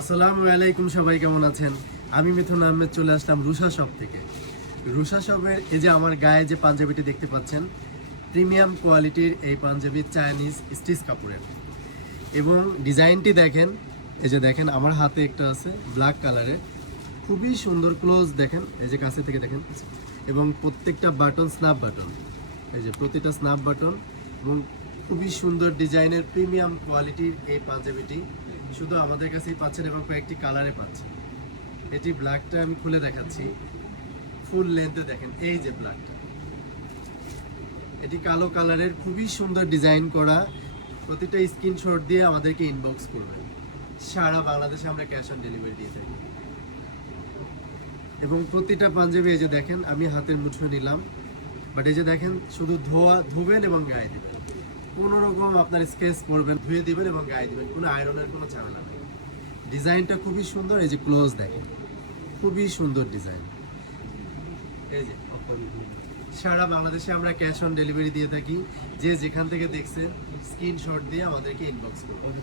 আসসালামু আলাইকুম, সবাই কেমন আছেন? আমি মিথুন আহমেদ চলে আসলাম রুষা শপ থেকে। রুষা শপের এই যে আমার গায়ে যে পাঞ্জাবিটি দেখতে পাচ্ছেন, প্রিমিয়াম কোয়ালিটির এই পাঞ্জাবি চাইনিজ স্টিচ কাপড়ের, এবং ডিজাইনটি দেখেন। এই যে দেখেন আমার হাতে একটা আছে ব্ল্যাক কালারের, খুবই সুন্দর। ক্লোজ দেখেন, এই যে কাছে থেকে দেখেন, এবং প্রত্যেকটা বাটন স্ন্যাপ বাটন, এই যে প্রতিটা স্ন্যাপ বাটন, এবং খুবই সুন্দর ডিজাইনের প্রিমিয়াম কোয়ালিটির এই পাঞ্জাবিটি শুধু আমাদের কাছেই পাচ্ছেন এবং কয়েকটি কালারে পাচ্ছেন। এটি ব্ল্যাকটা আমি খুলে দেখাচ্ছি, ফুল লেন্থে দেখেন, এই যে ব্ল্যাকটা, এটি কালো কালারের, খুবই সুন্দর ডিজাইন করা। প্রতিটা স্ক্রিনশট দিয়ে আমাদেরকে ইনবক্স করবেন। সারা বাংলাদেশে আমরা ক্যাশ অন ডেলিভারি দিয়ে থাকি। এবং প্রতিটা পাঞ্জাবি এই যে দেখেন, আমি হাতের মুঠো নিলাম, বাট এই যে দেখেন শুধু ধুবেন এবং গায়ে দিবেন। কোনো রকম আপনার স্কেচ করবেন, ধুয়ে দিবেন এবং গায়ে দিবেন, কোনো আয়রনের কোনো ঝামেলা নেই। ডিজাইনটা খুবই সুন্দর, এই যে ক্লোজ দেখেন, খুবই সুন্দর ডিজাইন। এই যে সারা বাংলাদেশে আমরা ক্যাশ অন ডেলিভারি দিয়ে থাকি। যে যেখান থেকে দেখছেন স্ক্রিনশট দিয়ে আমাদেরকে ইনবক্স করুন।